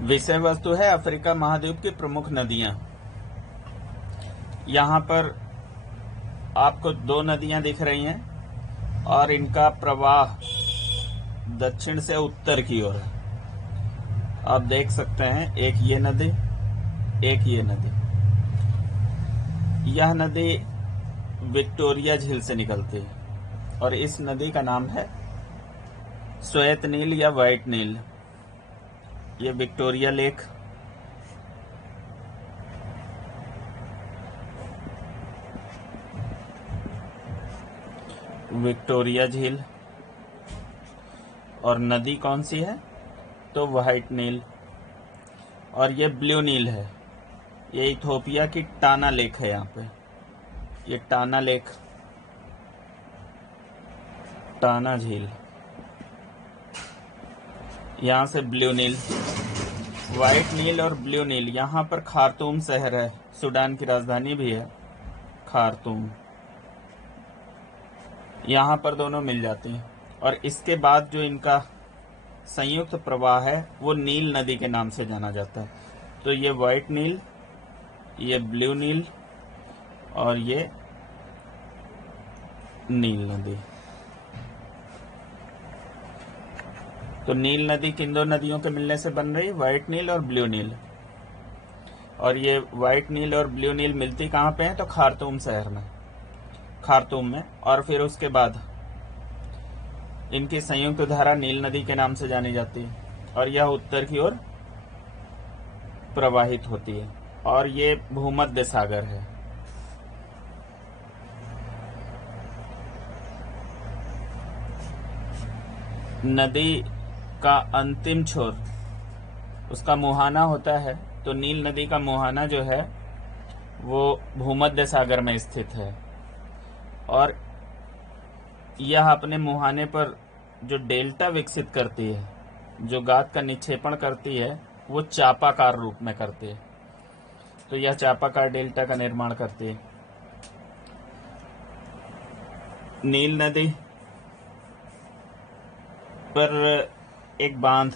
विषय वस्तु है अफ्रीका महाद्वीप की प्रमुख नदियां। यहाँ पर आपको दो नदियां दिख रही हैं और इनका प्रवाह दक्षिण से उत्तर की ओर है। आप देख सकते हैं, एक ये नदी, एक ये नदी। यह नदी विक्टोरिया झील से निकलती है और इस नदी का नाम है श्वेत नील या व्हाइट नील। ये विक्टोरिया लेक, विक्टोरिया झील, और नदी कौन सी है तो व्हाइट नील। और ये ब्लू नील है, ये इथोपिया की टाना लेक है। यहाँ पे ये टाना लेक, टाना झील, यहाँ से ब्लू नील। व्हाइट नील और ब्लू नील, यहाँ पर खार्तूम शहर है, सूडान की राजधानी भी है खार्तूम, यहाँ पर दोनों मिल जाती हैं। और इसके बाद जो इनका संयुक्त प्रवाह है वो नील नदी के नाम से जाना जाता है। तो ये व्हाइट नील, ये ब्लू नील और ये नील नदी। तो नील नदी किन दो नदियों के मिलने से बन रही है, व्हाइट नील और ब्लू नील। और ये व्हाइट नील और ब्लू नील मिलती कहाँ पे है तो खार्तूम शहर में, खार्तूम में। और फिर उसके बाद इनकी संयुक्त धारा नील नदी के नाम से जानी जाती है और यह उत्तर की ओर प्रवाहित होती है। और ये भूमध्य सागर है। नदी का अंतिम छोर उसका मुहाना होता है, तो नील नदी का मुहाना जो है वो भूमध्य सागर में स्थित है। और यह अपने मुहाने पर जो डेल्टा विकसित करती है, जो गाद का निक्षेपण करती है, वो चापाकार रूप में करती है। तो यह चापाकार डेल्टा का निर्माण करती है। नील नदी पर एक बांध,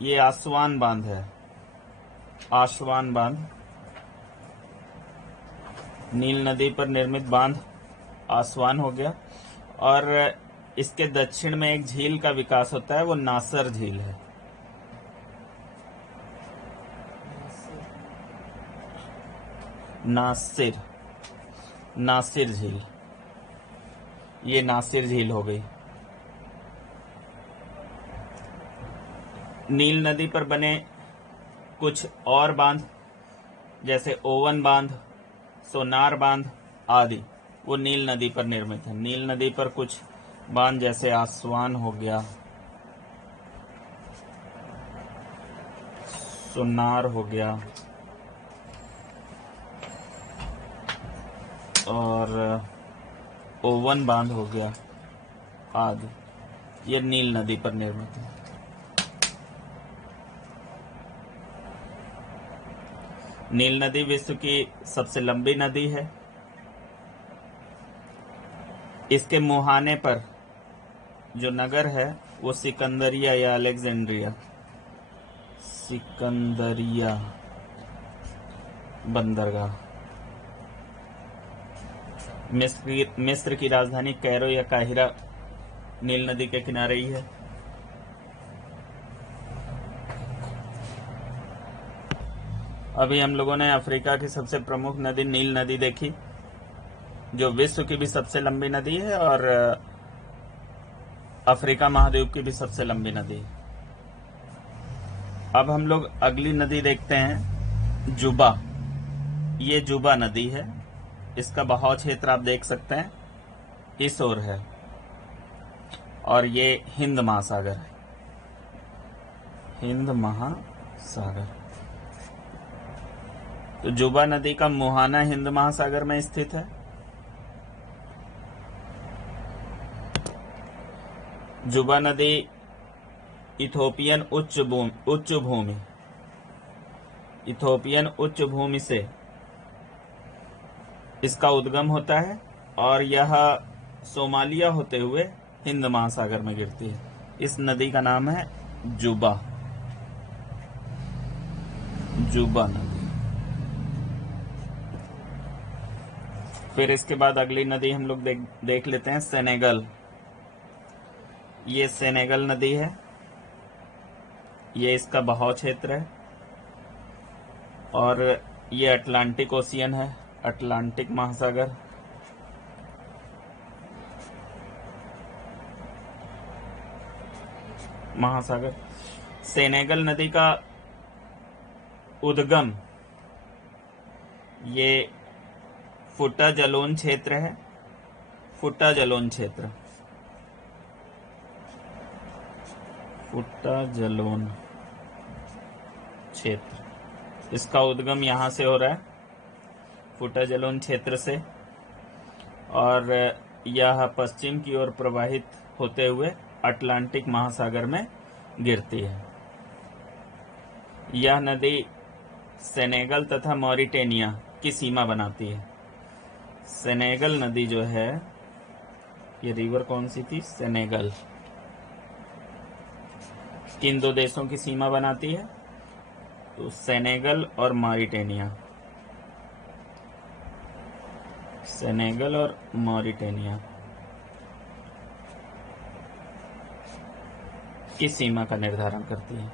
ये आसवान बांध है, आसवान बांध, नील नदी पर निर्मित बांध आसवान हो गया। और इसके दक्षिण में एक झील का विकास होता है, वो नासर झील है। नासिर, नासिर झील, ये नासिर झील हो गई। नील नदी पर बने कुछ और बांध जैसे ओवन बांध, सोनार बांध आदि, वो नील नदी पर निर्मित है। नील नदी पर कुछ बांध जैसे आसवान हो गया, सोनार हो गया और ओवन बांध हो गया आदि, ये नील नदी पर निर्मित है। नील नदी विश्व की सबसे लंबी नदी है। इसके मुहाने पर जो नगर है वो सिकंदरिया या अलेक्जेंड्रिया, सिकंदरिया बंदरगाह। मिस्र की राजधानी कैरो या काहिरा नील नदी के किनारे ही है। अभी हम लोगों ने अफ्रीका की सबसे प्रमुख नदी नील नदी देखी, जो विश्व की भी सबसे लंबी नदी है और अफ्रीका महाद्वीप की भी सबसे लंबी नदी है। अब हम लोग अगली नदी देखते हैं, जुबा। ये जुबा नदी है, इसका बहाव क्षेत्र आप देख सकते हैं इस ओर है और ये हिंद महासागर है, हिंद महासागर। तो जुबा नदी का मुहाना हिंद महासागर में स्थित है। जुबा नदी इथोपियन उच्च भूमि से इसका उद्गम होता है और यह सोमालिया होते हुए हिंद महासागर में गिरती है। इस नदी का नाम है जुबा। जुबा नदी। फिर इसके बाद अगली नदी हम लोग देख लेते हैं सेनेगल। ये सेनेगल नदी है, ये इसका बहाव क्षेत्र है और ये अटलांटिक ओशियन है, अटलांटिक महासागर। सेनेगल नदी का उद्गम ये फुटा जलोन क्षेत्र है, फुटा जलोन क्षेत्र, फुटा जलोन क्षेत्र, इसका उद्गम यहां से हो रहा है, फुटा जलोन क्षेत्र से, और यह पश्चिम की ओर प्रवाहित होते हुए अटलांटिक महासागर में गिरती है। यह नदी सेनेगल तथा मॉरिटेनिया की सीमा बनाती है। सेनेगल नदी जो है, ये रिवर कौन सी थी? सेनेगल, किन दो देशों की सीमा बनाती है? तो सेनेगल और मॉरिटेनिया, सेनेगल और मॉरिटेनिया की सीमा का निर्धारण करती है।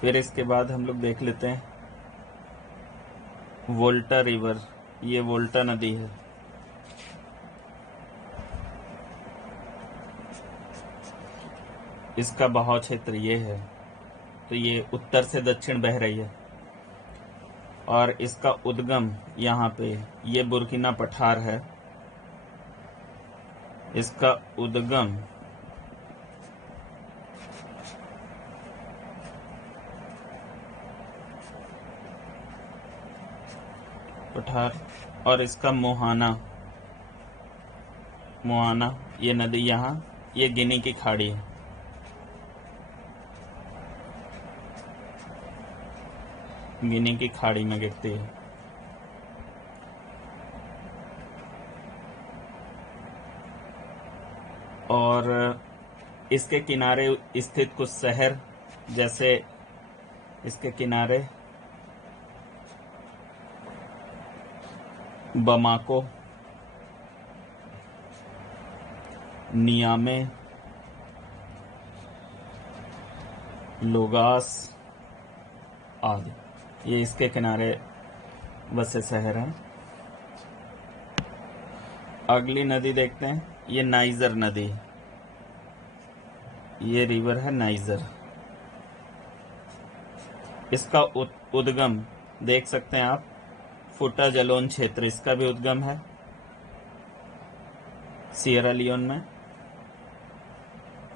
फिर इसके बाद हम लोग देख लेते हैं वोल्टा रिवर। ये वोल्टा नदी है, इसका बहाव क्षेत्र ये है, तो ये उत्तर से दक्षिण बह रही है और इसका उद्गम यहाँ पे ये बुर्किना पठार है, इसका उद्गम पठार और इसका मोहाना, ये नदी यहाँ, ये गिनी की खाड़ी है, गिनी की खाड़ी में गिरती है। और इसके किनारे स्थित कुछ शहर, जैसे इसके किनारे बमाको, नियामे, लोगास आदि, ये इसके किनारे बसे शहर हैं। अगली नदी देखते हैं, ये नाइजर नदी, ये रिवर है नाइजर। इसका उद्गम देख सकते हैं आप, फुटा जलोन क्षेत्र, इसका भी उद्गम है सियरा लियोन में।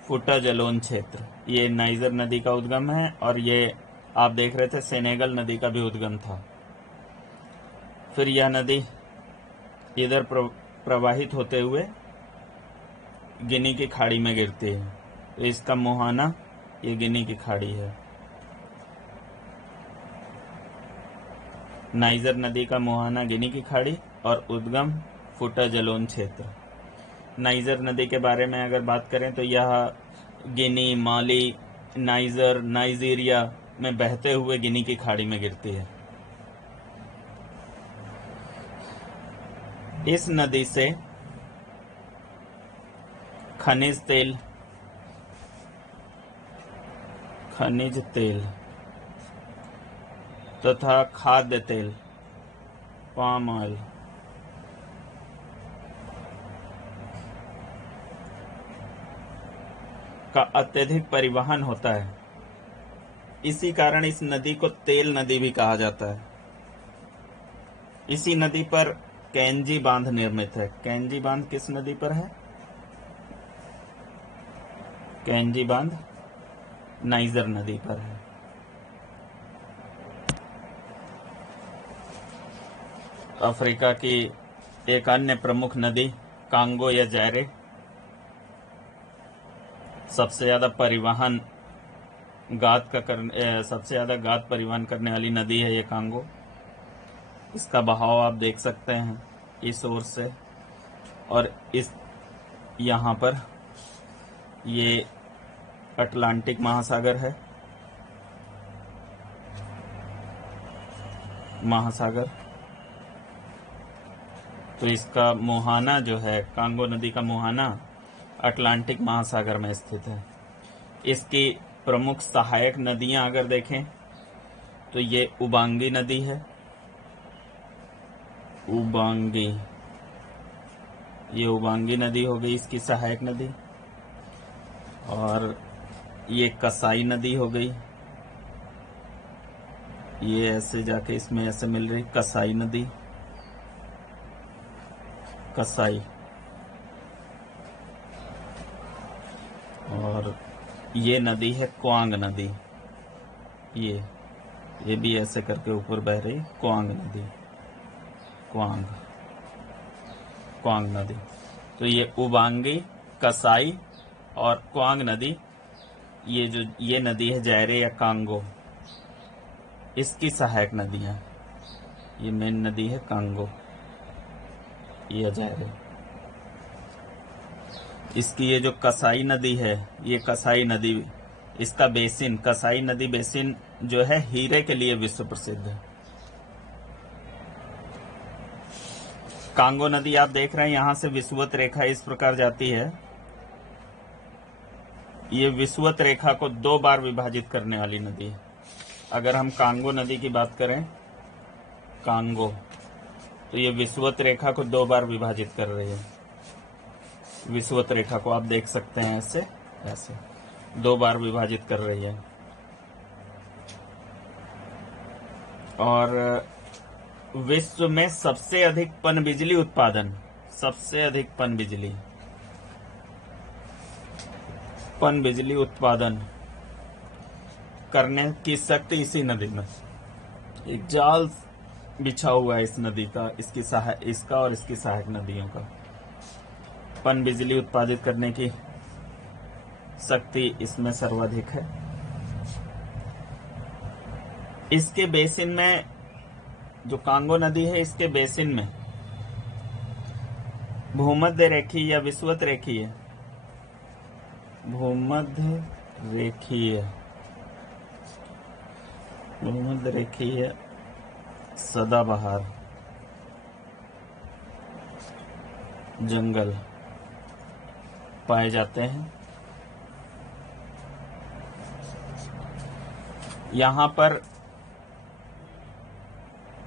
फुटा जलोन क्षेत्र, ये नाइजर नदी का उद्गम है, और ये आप देख रहे थे सेनेगल नदी का भी उद्गम था। फिर यह नदी इधर प्रवाहित होते हुए गिनी की खाड़ी में गिरती है, तो इसका मोहाना ये गिनी की खाड़ी है। नाइजर नदी का मोहाना गिनी की खाड़ी और उद्गम फुटा जलोन क्षेत्र। नाइजर नदी के बारे में अगर बात करें तो यह गिनी, माली, नाइजर, नाइजीरिया में बहते हुए गिनी की खाड़ी में गिरती है। इस नदी से खनिज तेल तथा खाद्य तेल, पाम ऑयल, का अत्यधिक परिवहन होता है। इसी कारण इस नदी को तेल नदी भी कहा जाता है। इसी नदी पर कैंजी बांध निर्मित है। कैंजी बांध किस नदी पर है? कैंजी बांध नाइजर नदी पर है। अफ्रीका की एक अन्य प्रमुख नदी कांगो या जायरे, सबसे ज्यादा गाद परिवहन करने वाली नदी है ये कांगो। इसका बहाव आप देख सकते हैं इस ओर से, और इस यहाँ पर ये अटलांटिक महासागर है। महासागर। तो इसका मुहाना जो है, कांगो नदी का मुहाना अटलांटिक महासागर में स्थित है। इसकी प्रमुख सहायक नदियां अगर देखें तो ये उबांगी नदी है, उबांगी, ये उबांगी नदी हो गई इसकी सहायक नदी। और ये कसाई नदी हो गई, ये ऐसे जाके इसमें ऐसे मिल रही कसाई नदी, कसाई। और ये नदी है क्वांग नदी, ये भी ऐसे करके ऊपर बह रही क्वांग नदी, क्वांग नदी। तो ये उबांगी, कसाई और क्वांग नदी, ये नदी है जायरे या कांगो, इसकी सहायक नदियां। ये मेन नदी है कांगो, ये जायरे। इसकी ये जो कसाई नदी है, ये कसाई नदी, इसका बेसिन, कसाई नदी बेसिन जो है हीरे के लिए विश्व प्रसिद्ध है। कांगो नदी आप देख रहे हैं, यहां से विषुवत रेखा इस प्रकार जाती है। ये विषुवत रेखा को 2 बार विभाजित करने वाली नदी है। अगर हम कांगो नदी की बात करें, कांगो, तो ये विषुवत रेखा को 2 बार विभाजित कर रही है। विषुवत रेखा को आप देख सकते हैं, ऐसे 2 बार विभाजित कर रही है। और विश्व में सबसे अधिक पनबिजली उत्पादन, सबसे अधिक पनबिजली उत्पादन करने की शक्ति इसी नदी में। एक जाल बिछा हुआ है इस नदी का, इसका और इसकी सहायक नदियों का। पनबिजली उत्पादित करने की शक्ति इसमें सर्वाधिक है। इसके बेसिन में, जो कांगो नदी है, इसके बेसिन में भूमध्य रेखीय या विषुवत रेखीय, भूमध्य रेखीय सदाबहार जंगल पाए जाते हैं। यहाँ पर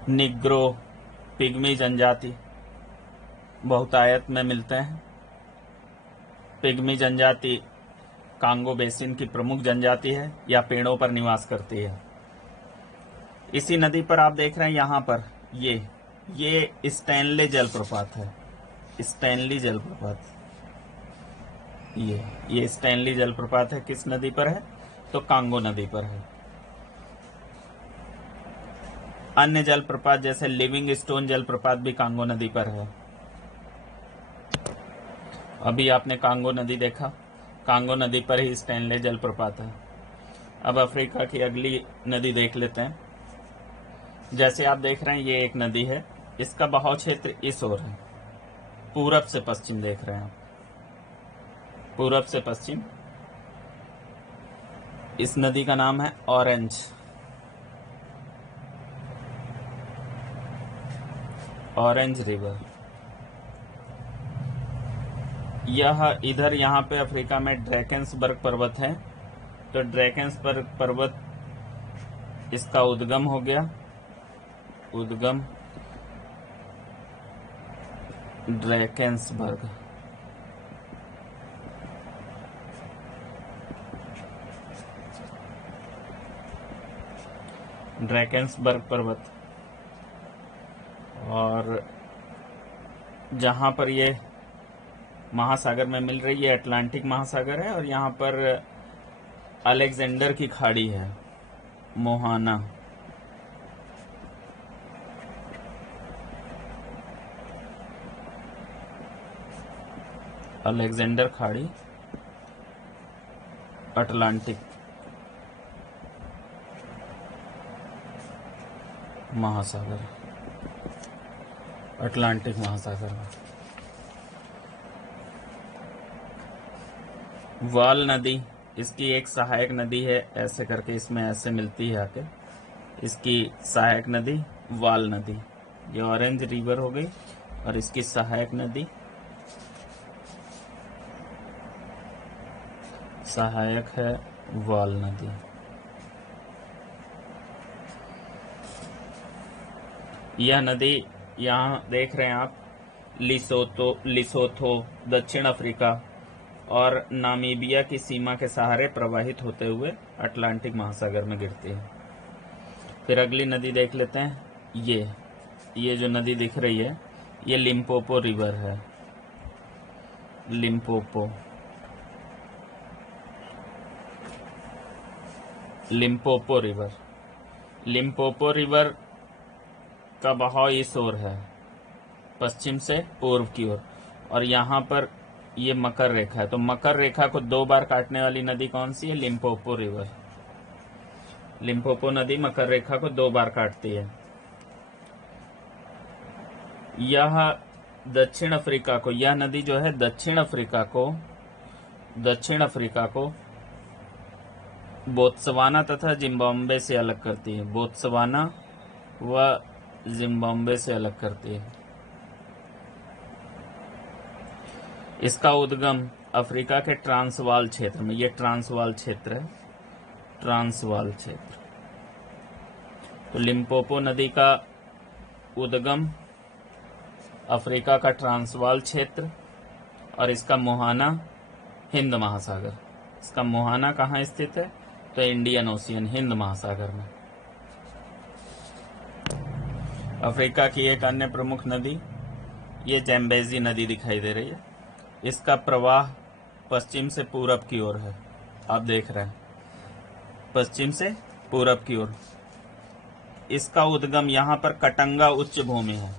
निग्रो, पिग्मी जनजाति बहुतायत में मिलते हैं। पिग्मी जनजाति कांगो बेसिन की प्रमुख जनजाति है, या पेड़ों पर निवास करती है। इसी नदी पर आप देख रहे हैं, यहाँ पर ये स्टैनले जलप्रपात है, स्टैनली जलप्रपात। ये स्टैनली जलप्रपात है, किस नदी पर है? तो कांगो नदी पर है। अन्य जलप्रपात जैसे लिविंग स्टोन जलप्रपात भी कांगो नदी पर है। अभी आपने कांगो नदी देखा, कांगो नदी पर ही स्टैनले जलप्रपात है। अब अफ्रीका की अगली नदी देख लेते हैं। जैसे आप देख रहे हैं, ये एक नदी है, इसका बहाव क्षेत्र इस ओर है, पूरब से पश्चिम देख रहे हैं आप, पूरब से पश्चिम। इस नदी का नाम है ऑरेंज रिवर। इधर यहाँ पे अफ्रीका में ड्रैकेंसबर्ग पर्वत है, तो ड्रैकेंसबर्ग पर्वत इसका उद्गम हो गया, उद्गम ड्रैकेंसबर्ग। ड्रैकेंसबर्ग पर्वत, और जहां पर ये महासागर में मिल रही है, अटलांटिक महासागर है, और यहाँ पर अलेक्जेंडर की खाड़ी है, मोहाना। अलेक्जेंडर खाड़ी, अटलांटिक महासागर, अटलांटिक महासागर में। वाल नदी इसकी एक सहायक नदी है, ऐसे करके इसमें ऐसे मिलती है आके। इसकी सहायक नदी वाल नदी। ये ऑरेंज रिवर हो गई और इसकी सहायक नदी सहायक है वाल नदी। यह नदी यहाँ देख रहे हैं आप, लिसोथो दक्षिण अफ्रीका और नामीबिया की सीमा के सहारे प्रवाहित होते हुए अटलांटिक महासागर में गिरती है। फिर अगली नदी देख लेते हैं। ये जो नदी दिख रही है ये लिम्पोपो रिवर है। लिम्पोपो रिवर का बहाव इस ओर है, पश्चिम से पूर्व की ओर, और यहाँ पर ये मकर रेखा है। तो मकर रेखा को 2 बार काटने वाली नदी कौन सी है? Limpopo river. लिम्पोपो नदी मकर रेखा को 2 बार काटती है। यह दक्षिण अफ्रीका को, यह नदी जो है दक्षिण अफ्रीका को बोत्सवाना तथा जिम्बाब्वे से अलग करती है। बोत्सवाना व जिम्बाब्वे से अलग करती है। इसका उद्गम अफ्रीका के ट्रांसवाल क्षेत्र में, ये ट्रांसवाल क्षेत्र है, ट्रांसवाल क्षेत्र। तो लिम्पोपो नदी का उद्गम अफ्रीका का ट्रांसवाल क्षेत्र और इसका मुहाना हिंद महासागर। इसका मुहाना कहाँ स्थित है? तो इंडियन ओशियन, हिंद महासागर में। अफ्रीका की एक अन्य प्रमुख नदी ये जैम्बेजी नदी दिखाई दे रही है। इसका प्रवाह पश्चिम से पूरब की ओर है। आप देख रहे हैं, पश्चिम से पूरब की ओर। इसका उद्गम यहाँ पर कटंगा उच्च भूमि है,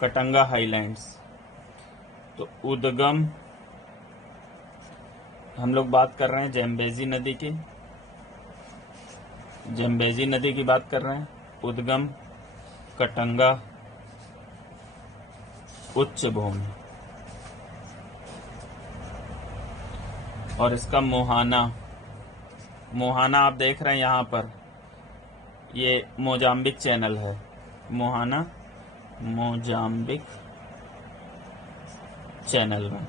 कटंगा हाईलैंड्स। तो उद्गम हम लोग बात कर रहे हैं जैम्बेजी नदी की, जैम्बेजी नदी की बात कर रहे हैं। उद्गम कटंगा उच्च भूमि, और इसका मुहाना आप देख रहे हैं यहाँ पर, ये मोजाम्बिक चैनल है। मुहाना मोजाम्बिक चैनल में।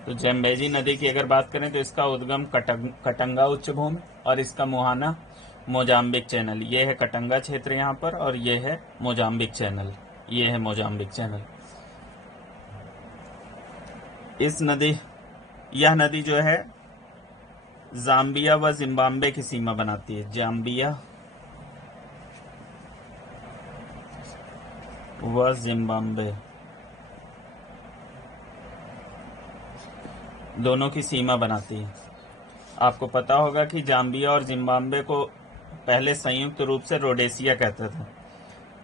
तो जैम्बेजी नदी की अगर बात करें तो इसका उद्गम कटंगा उच्च भूमि और इसका मुहाना मोजाम्बिक चैनल। ये है कटंगा क्षेत्र यहाँ पर, और ये है मोजाम्बिक चैनल, ये है मोजाम्बिक चैनल। यह नदी जो है जाम्बिया व जिम्बाब्वे की सीमा बनाती है। जाम्बिया व जिम्बाब्वे दोनों की सीमा बनाती है। आपको पता होगा कि जाम्बिया और जिम्बाब्वे को पहले संयुक्त रूप से रोडेशिया कहते थे।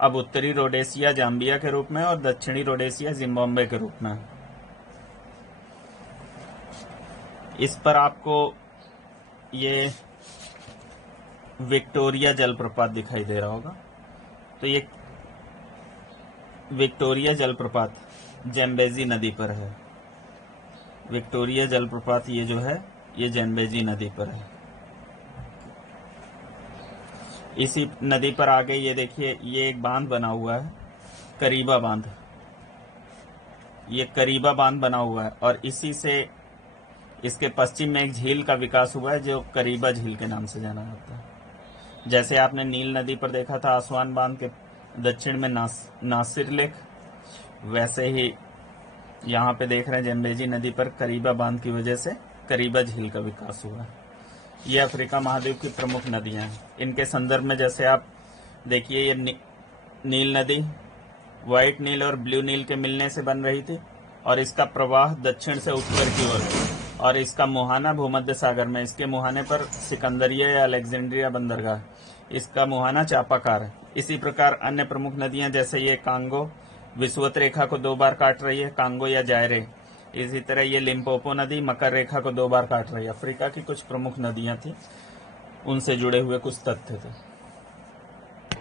अब उत्तरी रोडेशिया जाम्बिया के रूप में और दक्षिणी रोडेशिया जिम्बाब्वे के रूप में। इस पर आपको ये विक्टोरिया जलप्रपात दिखाई दे रहा होगा। तो ये विक्टोरिया जलप्रपात जैम्बेजी नदी पर है। विक्टोरिया जलप्रपात ये जो है ये जैम्बेजी नदी पर है। इसी नदी पर आगे ये देखिए, ये एक बांध बना हुआ है, करीबा बांध। ये करीबा बांध बना हुआ है और इसी से इसके पश्चिम में एक झील का विकास हुआ है जो करीबा झील के नाम से जाना जाता है। जैसे आपने नील नदी पर देखा था आसवान बांध के दक्षिण में नासिर लेक, वैसे ही यहाँ पे देख रहे हैं जैम्बेजी नदी पर करीबा बांध की वजह से करीबा झील का विकास हुआ है। ये अफ्रीका महाद्वीप की प्रमुख नदियां हैं। इनके संदर्भ में जैसे आप देखिए, ये नील नदी व्हाइट नील और ब्लू नील के मिलने से बन रही थी और इसका प्रवाह दक्षिण से उत्तर की ओर, और इसका मुहाना भूमध्य सागर में। इसके मुहाने पर सिकंदरिया या अलेक्जेंड्रिया बंदरगाह, इसका मुहाना चापाकार है। इसी प्रकार अन्य प्रमुख नदियां जैसे ये कांगो विषुवत रेखा को 2 बार काट रही है, कांगो या जायरे। इसी तरह ये लिम्पोपो नदी मकर रेखा को 2 बार काट रही है। अफ्रीका की कुछ प्रमुख नदियां थी, उनसे जुड़े हुए कुछ तथ्य थे।